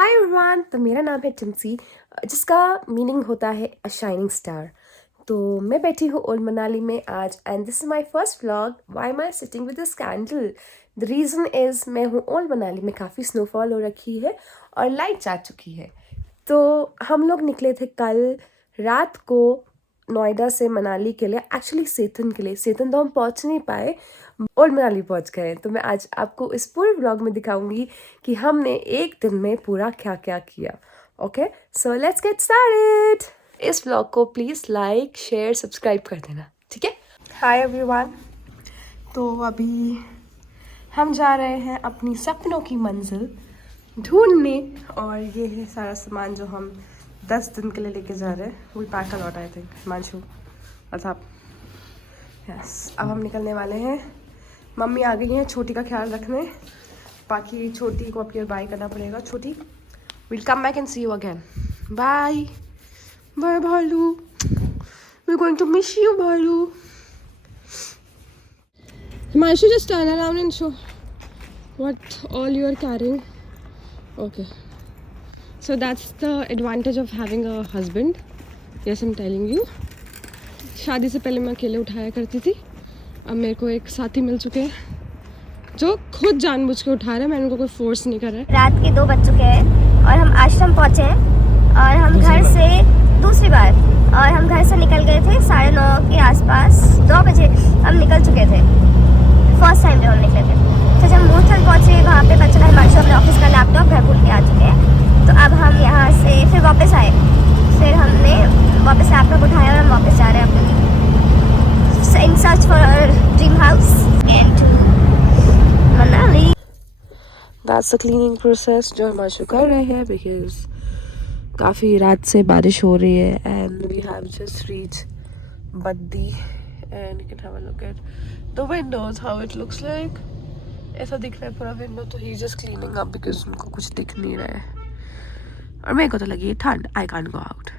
हाय everyone, तो मेरा नाम है टिम्सी, जिसका मीनिंग होता है अ शाइनिंग स्टार। तो मैं बैठी हूँ ओल्ड मनाली में आज, and this is my first vlog. Why am I sitting with this candle? The reason is मैं हूँ ओल्ड मनाली में, काफ़ी स्नोफॉल हो रखी है और लाइट जा चुकी है। तो हम लोग निकले थे कल रात को नोएडा से मनाली के लिए, एक्चुअली सेथन के लिए। सेथन तो हम पहुंच नहीं पाए, ओल्ड मनाली पहुंच गए। तो मैं आज आपको इस पूरे व्लॉग में दिखाऊंगी कि हमने एक दिन में पूरा क्या क्या किया। Okay, so let's get started. इस व्लॉग को प्लीज़ लाइक शेयर सब्सक्राइब कर देना, ठीक है। हाय एवरीवन, तो अभी हम जा रहे हैं अपनी सपनों की मंजिल ढूंढने, और ये है सारा सामान जो हम 10 दिन के लिए लेके जा रहे हैं। We pack a lot, I think, Himanshu मतलब। यस, अब हम निकलने वाले हैं। मम्मी आ गई हैं छोटी का ख्याल रखने, बाकी छोटी को अपनी बाय करना पड़ेगा। छोटी, will come back and see you again. Bye bye भालू, we going to miss you भालू। Himanshu, just turn around and show what all you are carrying. Okay, so that's the advantage of having a husband. Yes, I'm telling you. शादी से पहले मैं अकेले उठाया करती थी, अब मेरे को एक साथी मिल चुके हैं जो खुद जानबूझ के उठा रहे हैं। मैंने उनको कोई फोर्स नहीं कर रहा है। रात के 2 बज चुके हैं और हम आश्रम पहुंचे हैं, और हम घर से दूसरी बार, और हम घर से निकल गए थे 9:30 के आसपास। 2 बजे हम निकल चुके थे, फर्स्ट टाइम जब हम निकले थे। तो जब मूर्थल पहुंचे, वहाँ पे बच्चा हिमांशु अपने ऑफिस का लैपटॉप घर भूल के आ चुके हैं। तो अब हम यहाँ से फिर वापस आए, फिर हमने वापस लैपटॉप उठाया और हम वापस जा रहे हैं अपने in search for dream house and to Manali. That's the cleaning process जो हिमांशु कर रहे हैं, बिकॉज काफ़ी रात से बारिश हो रही है। And we have just reach Baddi, and you can have a look at the windows how it looks like. ऐसा दिख रहा है पूरा विंडो। तो he just cleaning up because उनको कुछ दिख नहीं रहा है, और मेरे को तो लगी है ठंड। I can't go out.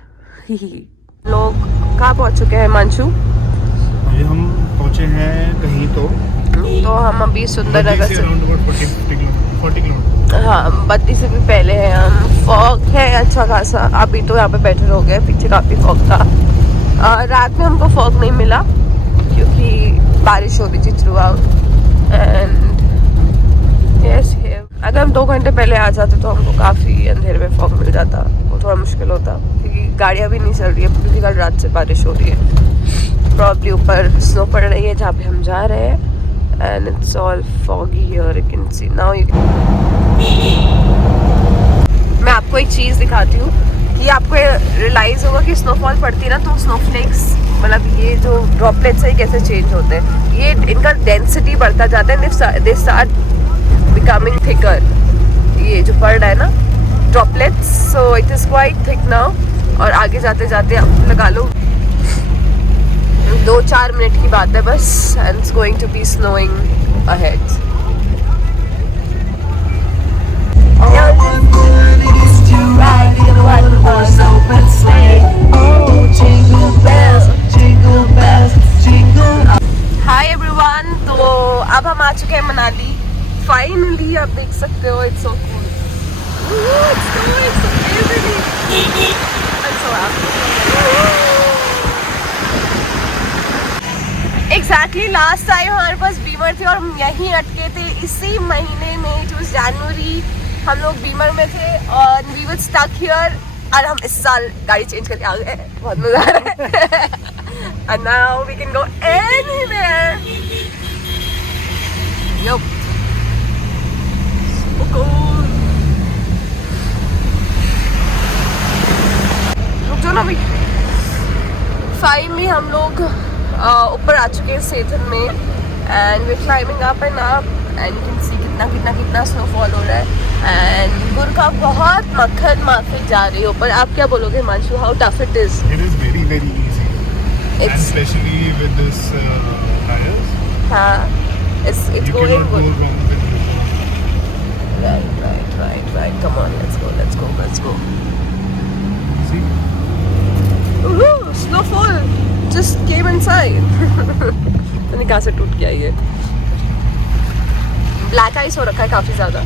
लोग कहाँ पहुँच चुके हैं हिमांशु? अभी हम पहुंचे हैं कहीं तो हम अभी सुंदरनगर से 40 किलोमीटर। हाँ, बत्ती से भी पहले हैं हम। फॉग है अच्छा खासा। अभी तो यहाँ पे बेटर हो गया, पीछे काफ़ी फॉग था। रात में हमको फॉग नहीं मिला क्योंकि बारिश हो रही थी थ्रू आउट। एंड यस, अगर हम 2 घंटे पहले आ जाते तो हमको काफ़ी अंधेरे में फॉग मिल जाता। वो थोड़ा मुश्किल होता क्योंकि गाड़ियाँ भी नहीं चल रही है, क्योंकि कल रात से बारिश हो रही है। प्रॉब्ली ऊपर स्नो पड़ रही है जहाँ पे हम जा रहे हैं, and it's all foggy here. You can see now. मैं आपको एक चीज़ दिखाती हूँ कि आपको रियलाइज़ होगा कि स्नोफॉल पड़ती है ना, तो स्नोफ्लेक्स मतलब ये जो ड्रॉपलेट्स है कैसे चेंज होते हैं। ये इनका डेंसिटी बढ़ता जाता है, दे स्टार्ट बिकमिंग थिकर। ये जो पड़ रहा है ना droplets, so it is quite thick now. और आगे जाते जाते आप लगा लो 2-4 मिनट की बात है बस, and it's going to be snowing ahead. Hi everyone, तो अब हम आ चुके हैं मनाली फाइनली। आप देख सकते हो, it's so cool, exactly last time हमारे पास बीमर थे और हम यहीं अटके थे इसी महीने में, जो जनवरी हम लोग बीमर में थे और वी वर स्टक हियर। और हम इस साल गाड़ी चेंज करके आ गए, बहुत मजा आ रहा है। And now we can go anywhere. Yup. So cool. रुक जाओ ना भाई। फाइनली हम लोग ऊपर आ चुके हैं सेथन में, and we climbing up and up, and you can see कितना स्नोफॉल हो रहा है। एंड गुरका बहुत मक्खन माफिक जा रही है ऊपर। आप क्या बोलोगे Himanshu, how tough it is? It is very very easy. And especially with this tires. हाँ, it's You going cannot go good. wrong with it. Right. Come on, let's go. See? Woohoo! Snowfall just came inside. पता नहीं कहाँ से टूट गया ये। Black ice हो रखा है काफ़ी ज़्यादा,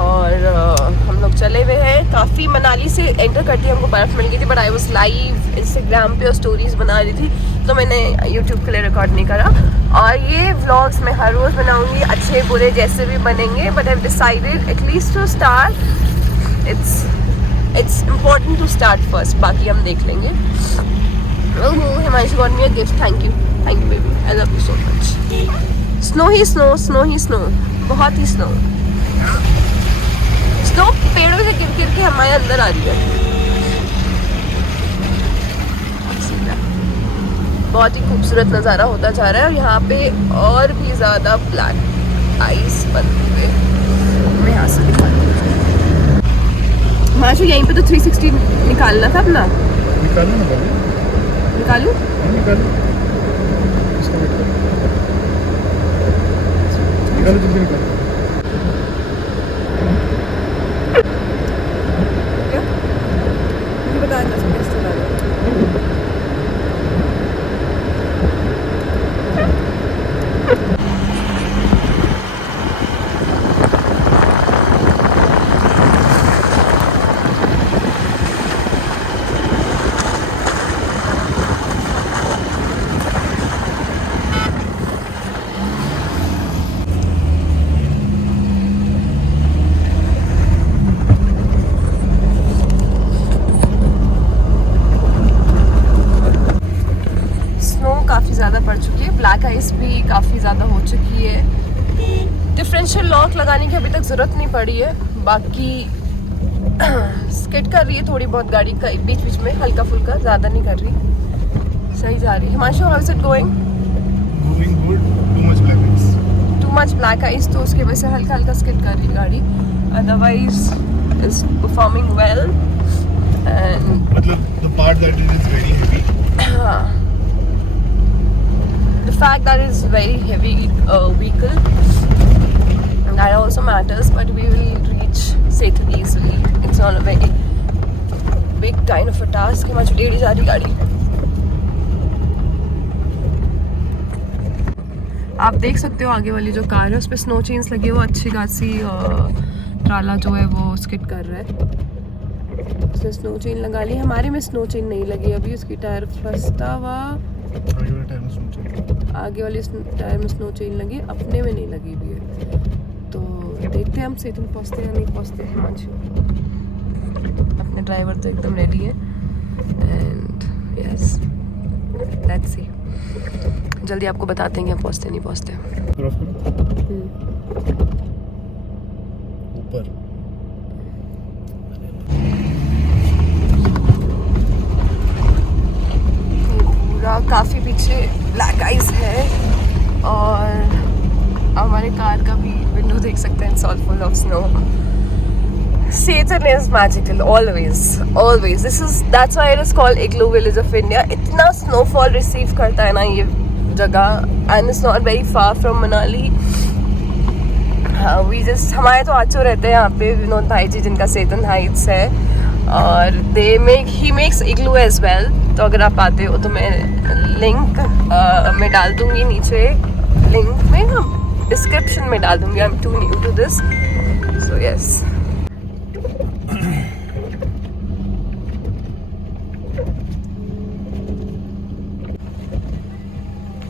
और हम हम लोग चले हुए हैं। काफ़ी मनाली से एंटर करती हमको बर्फ़ मिल गई थी, but I was live Instagram पे और स्टोरीज़ बना रही थी, तो मैंने यूट्यूब के लिए रिकॉर्ड नहीं करा। और ये व्लॉग्स मैं हर रोज़ बनाऊंगी, अच्छे बुरे जैसे भी बनेंगे, but I decided at least to start, it's important to start first, बाकी हम देख लेंगे। Himanshu got me a gift, thank you baby, I love you so much. Snow ही स्नो, बहुत ही स्नो पेड़ों से गिर गिर के हमारे अंदर आ रही है। बहुत ही खूबसूरत नज़ारा होता जा रहा है, और यहाँ पे और भी ज़्यादा ब्लैक आइस बन हुए। मैं यहाँ से दिखाती हूँ। माशु यहीं पे तो 360 निकालना था अपना। निकालो ना भाई। निकालूं? निकालो जल्दी निकालो। मुझे बता दो कैसे चलाना है। काफ़ी ज़्यादा पड़ चुकी है, ब्लैक आइस भी काफ़ी ज़्यादा हो चुकी है। डिफरेंशियल लॉक लगाने की अभी तक ज़रूरत नहीं पड़ी है, बाकी स्किड कर रही है थोड़ी बहुत गाड़ी का बीच बीच में, हल्का फुल्का, ज़्यादा नहीं कर रही, सही जा रही है। Himanshu, how is it going? Going good, too much black ice, तो उसकी वजह से हल्का हल्का स्किड कर रही है गाड़ी, otherwise is performing well. And मतलब the part that is very heavy, हाँ, the fact that it's very heavy vehicle, and that also matters, but we will reach Sethan easily. It's not a very big kind of a task. मुझे टेढ़ी जा रही गाड़ी। आप देख सकते हो आगे वाली जो कार है उस पर स्नो चेन्स लगी है, वो अच्छी खासी ट्राला जो है वो स्किड कर रहा है। उसने स्नो चेन लगा ली, हमारे में स्नो चेन नहीं लगी अभी, उसकी टायर फंसता हुआ। आगे वाले टायर में स्नो चेन लगी, अपने में नहीं लगी हुई है, तो देखते हैं हम सेतन पहुँचते हैं या नहीं पहुँचते। हिमांशु, अपने ड्राइवर तो एकदम रेडी है, एंड यस लेट्स सी, जल्दी आपको बताते हैं कि हम पहुँचते नहीं पहुँचते। ऊपर काफ़ी पीछे ब्लैक आइस है, और हमारे कार का भी विंडो देख सकते हैं, it's all full of snow. Sethan is magical, always. That's why it is called Igloo Village of India. इतना snowfall receive करता है ना ये जगह, and it's not very far from Manali. हमारे तो आचो रहते हैं यहाँ पे, विनोद भाई जी जिनका Sethan Heights है, और he makes igloo as well. तो अगर आप आते हो तो मैं लिंक मैं डाल दूँगी नीचे, लिंक में ना डिस्क्रिप्शन में डाल दूँगी। I am too new to this, so yes.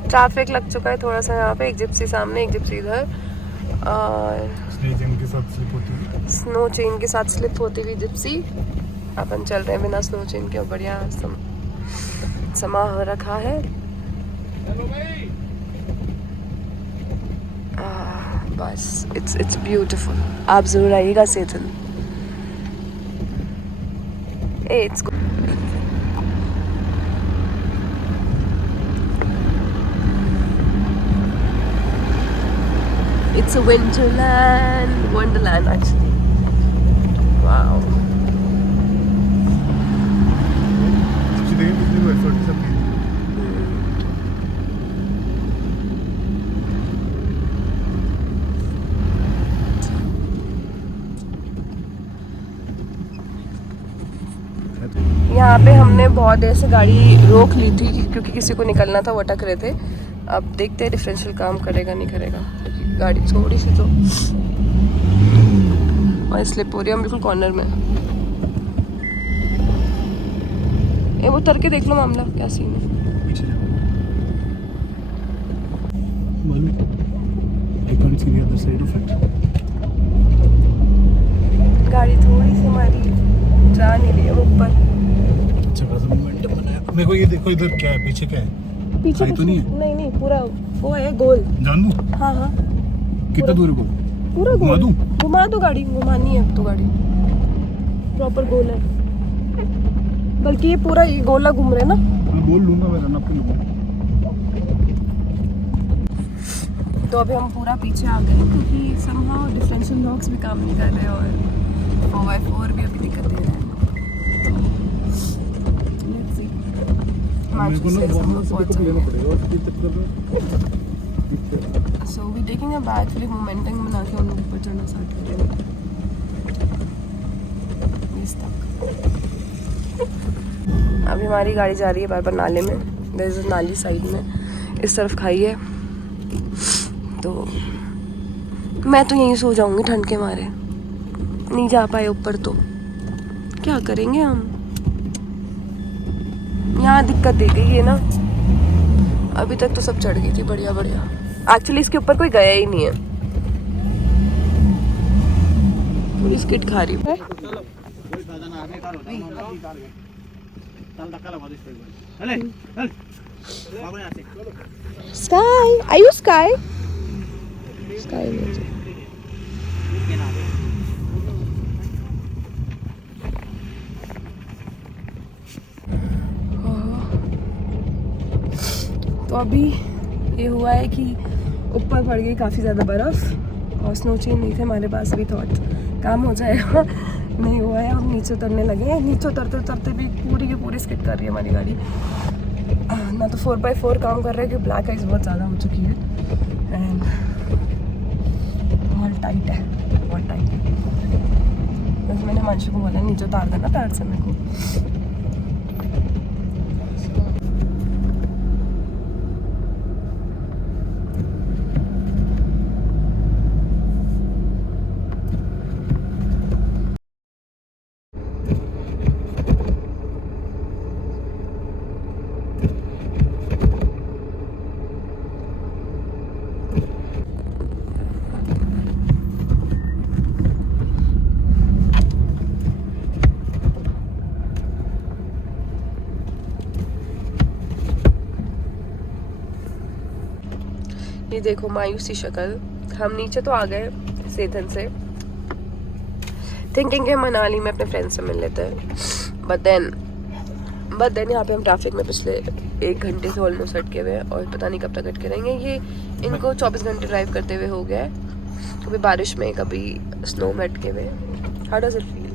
Traffic लग चुका है थोड़ा सा यहाँ पे, एक जिप्सी सामने एक जिप्सी इधर, और स्नो चेन के साथ स्लिप होती हुई जिप्सी। अपन चल रहे हैं बिना स्नो चेन के, और बढ़िया समा हो रखा है। बस इट्स ब्यूटीफुल, आप जरूर आइएगा Sethan. It's a wonderland actually. Wow. यहाँ पे हमने बहुत देर से गाड़ी रोक ली थी क्योंकि किसी को निकलना था, वो अटक रहे थे। अब देखते हैं डिफरेंशियल काम करेगा नहीं करेगा, क्योंकि गाड़ी थोड़ी सी तो और स्लिप हो रही है, हम बिल्कुल कॉर्नर में। ये वो उतर के देख लो मामला क्या सीन है। गाड़ी थोड़ी सी हमारी जा नहीं रही है वो ऊपर। अच्छा खासा मोमेंटम बनाया। मेरे को ये देखो इधर क्या है, पीछे क्या है? पीछे तो नहीं है? नहीं पूरा वो है गोल। जान दूं? हाँ कितना दूर है गोल? पूरा घुमा गोल। दूं? घुमा दो, गाड़ी घुमानी है अब तो, गाड़ी प्रॉपर गोल है। बल्कि ये पूरा ये गोला घूम रहे हैं ना। मैं बोल लूंगा, मैं रन अप लूंगा। तो अभी हम पूरा पीछे आ गए क्योंकि समहाउ डिफरेंशियल लॉक्स भी काम नहीं कर रहे और 4x4 भी अभी दिक्कत दे रहे हैं। Let's see. मेरे को ना वार्म अप को लेना पड़ेगा और स्पीड तक करना। So we taking a back फिर मोमेंटम बना के हम लोग ऊपर चढ़ना स्टार्ट करेंगे। इस तक अभी हमारी गाड़ी जा रही है बार बार नाले में। देयर इज नाली साइड में, इस तरफ खाई है। तो मैं तो यहीं सो जाऊंगी ठंड के मारे, नहीं जा पाए ऊपर तो क्या करेंगे हम। यहाँ दिक्कत दे गई है ना, अभी तक तो सब चढ़ गई थी बढ़िया बढ़िया। एक्चुअली इसके ऊपर कोई गया ही नहीं है, पूरी स्किट खा रही है। Sky, are you sky? Sky तो अभी ये हुआ है कि ऊपर पड़ गई काफ़ी ज़्यादा बर्फ़ और स्नो चेन नहीं थे हमारे पास। भी थॉट काम हो जाएगा, नहीं हुआ है। हम नीचे उतरने लगे हैं। नीचे उतरते उतरते भी पूरी की पूरी स्किड कर रही है हमारी गाड़ी। ना तो 4x4 काम कर रहा है कि ब्लैक आइस बहुत ज़्यादा हो चुकी है एंड बहुत टाइट है, बहुत टाइट है। बस मैंने मानसी को बोला नीचे उतार देना पैर से मेरे को। ये देखो मायूसी शक्ल। हम नीचे तो आ गए सेथन से, थिंकिंग के मनाली में अपने फ्रेंड से मिल लेते हैं। बट देन यहाँ पे हम ट्रैफिक में पिछले 1 घंटे से ऑलमोस्ट अटके हुए हैं और पता नहीं कब तक अटके रहेंगे। ये इनको 24 घंटे ड्राइव करते हुए हो गया है, कभी बारिश में कभी स्नो में अटके हुए। How does it feel?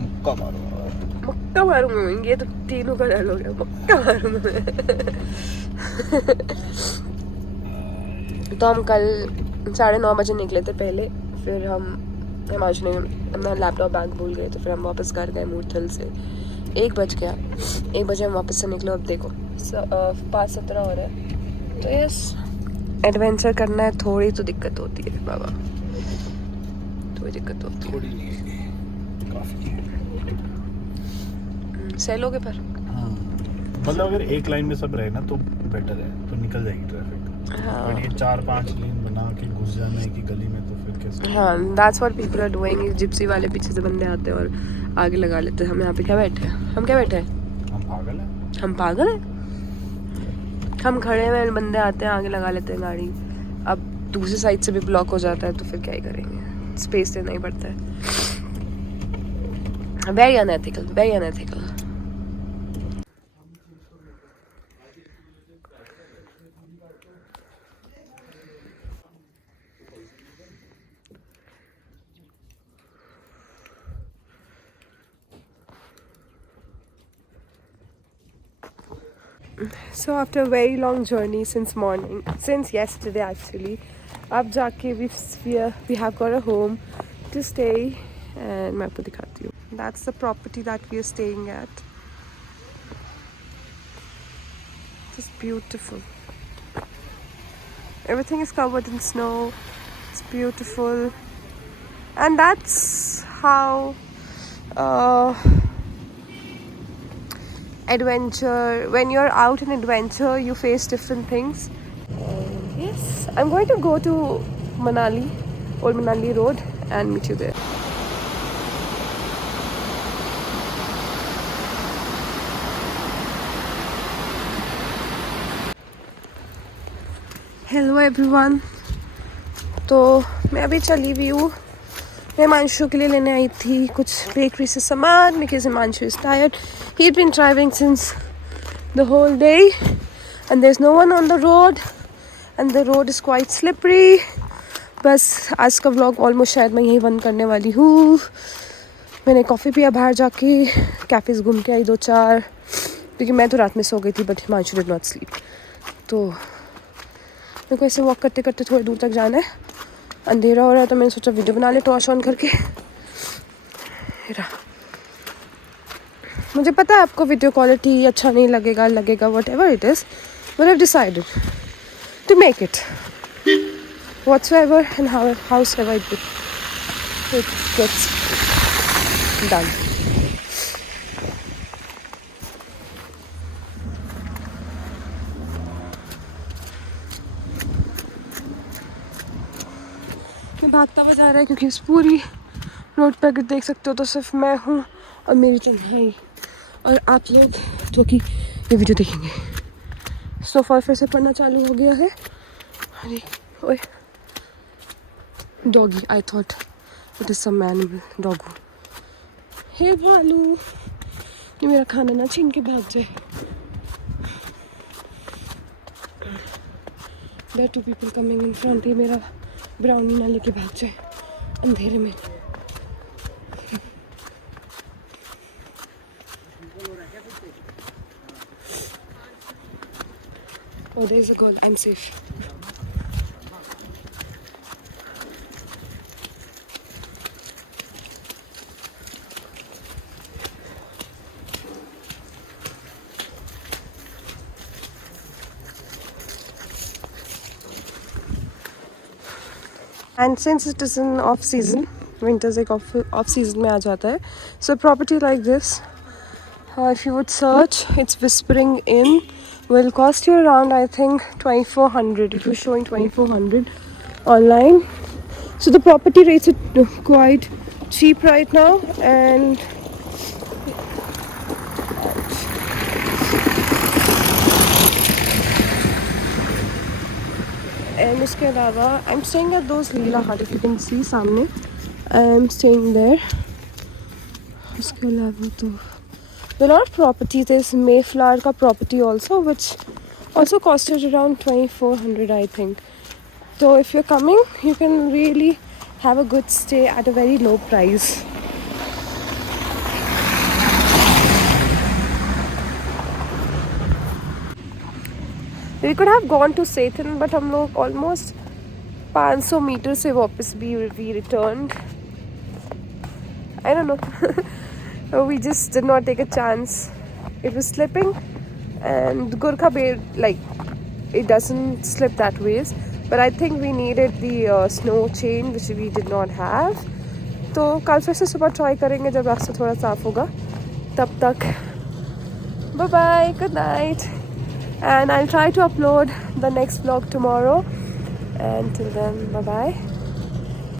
मक्का मारूंगा, ये तो तीनों का डायलॉग है, मक्का मारूंगा मैं। तो हम कल 9:30 बजे निकले थे पहले, फिर हम हिमाचल में अपना लैपटॉप बैग भूल गए, तो फिर हम वापस घर गए मूर्थल से। 1 बज गया, 1 बजे हम वापस से निकले। अब देखो 5:17 हो रहा है। तो यस, एडवेंचर करना है, थोड़ी तो दिक्कत होती है बाबा, थोड़ी दिक्कत होती है। सह लोगे पर मतलब अगर एक लाइन में सब रहे ना तो बेटर है, तो निकल जाएगी ट्रैफिक। हाँ, बट ये 4-5 लेन बना के घुस जाना है कि गली में, तो फिर कैसे? हाँ, that's what people are doing. Gypsy वाले पीछे से बंदे आते हैं और आगे लगा लेते हैं। हम यहाँ पे क्या बैठे हैं? हम क्या बैठे हैं? हम पागल हैं। हम पागल हैं? हम खड़े हुए, बंदे आते हैं आगे लगा लेते हैं गाड़ी। अब दूसरी साइड से भी ब्लॉक हो जाता है तो फिर क्या ही करेंगे, स्पेस देना ही पड़ता है। Very unethical, very unethical. So after a very long journey since morning, since yesterday actually, अब जाके we have got a home to stay and मैं आपको दिखाती हूँ. That's the property that we are staying at. It's beautiful. Everything is covered in snow. It's beautiful. and that's how adventure, when you're out in adventure, you face different things. And yes, I'm going to go to Manali, Old Manali Road, and meet you there. Hello everyone. तो मैं अभी चली हुई हूँ, मैं हिमांशु के लिए लेने आई थी कुछ बेकरी से सामान, because Himanshu is tired, he had been driving since the whole day and there is no one on the road and the road is quite slippery. बस आज का व्लॉग ऑलमोस्ट शायद मैं यहीं बंद करने वाली हूँ। मैंने कॉफ़ी पिया बाहर जाके, कैफ़ेज़ घूम के आई 2-4, क्योंकि मैं तो रात में सो गई थी but Himanshu did not sleep. तो मेरे को ऐसे वॉक करते करते थोड़ी दूर तक जाना है, अंधेरा हो रहा है तो मैंने सोचा वीडियो बना ले टॉर्च ऑन करके। मुझे पता है आपको वीडियो क्वालिटी अच्छा नहीं लगेगा whatever it is, but I decided to make it whatsoever and howsoever it gets done. मैं भागता हुआ जा रहा है क्योंकि इस पूरी रोड पर अगर देख सकते हो तो सिर्फ मैं हूँ और मेरी तन्हाई और आप लोग जो कि ये वीडियो देखेंगे। स्नोफॉल फिर से पड़ना चालू हो गया है। अरे ओए doggy, I thought it is some animal, डॉगू। हे भालू, कि मेरा खाना ना छीन के भाग जाए। There two people coming in front, ये मेरा ब्राउनी ना लेके भाग जाए अंधेरे में। Oh, there is a girl. I'm safe. And since it is in off season, winters like off season में आ जाता है. So property like this, if you would search, it's whispering in, will cost you around I think 2400. It was showing 2400 online. So the property rates are quite cheap right now, and उसके अलावा I'm staying at those Leela Hut, if you can see सामने, I'm staying there. उसके अलावा तो there are a lot of properties. There's Mayflower का property also, which also costed around 2400 I think. So if you're coming, you can really have a good stay at a very low price. We could have gone to Sethan, but हम लोग almost 500 metre से वापस we returned. I don't know. We just did not take a chance. It was slipping, and Gurkha Bay, like, it doesn't slip that ways. But I think we needed the snow chain, which we did not have. तो कल फिर से सुबह try करेंगे जब रास्ता थोड़ा साफ होगा। तब तक bye bye, good night, and I'll try to upload the next vlog tomorrow. And till then, bye bye.